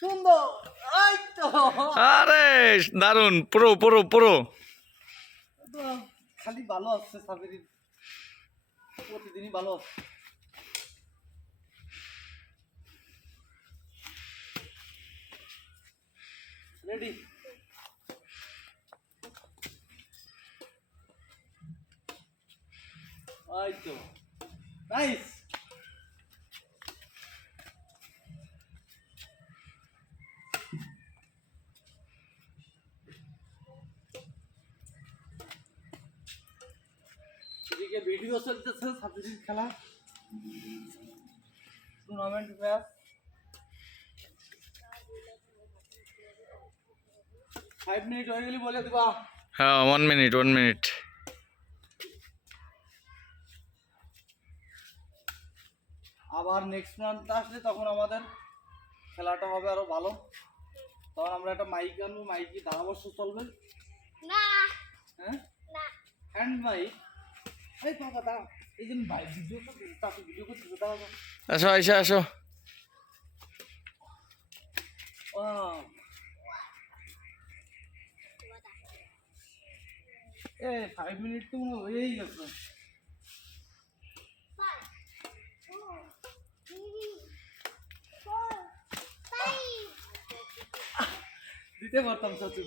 সুন্দর আরে দারুণ পুরো পুরো পুরো। খালি ভালো আসছে সাবিরি। প্রতিদিনই ভালো। আসছে রেডি এই তো। নাইস এদিকে ভিডিও চলতেছে সাবজেক্ট খেলা। টুর্নামেন্ট ম্যাচ ফাইভ মিনিট হয়ে গেলে বলে দিবা। হ্যাঁ ওয়ান মিনিট ওয়ান মিনিট আবার নেক্সট মান্থ আসলে তখন আমাদের খেলাটা হবে আরও ভালো। তখন আমরা একটা মাইক আনব মাইকে ধারাবর্ষ চলবে? না। হ্যাঁ? হ্যান্ড মাইক আসো আইসা আসো. এ ফাইভ মিনিট তো হয়েই গেছে। দিতে পারতাম চাচু।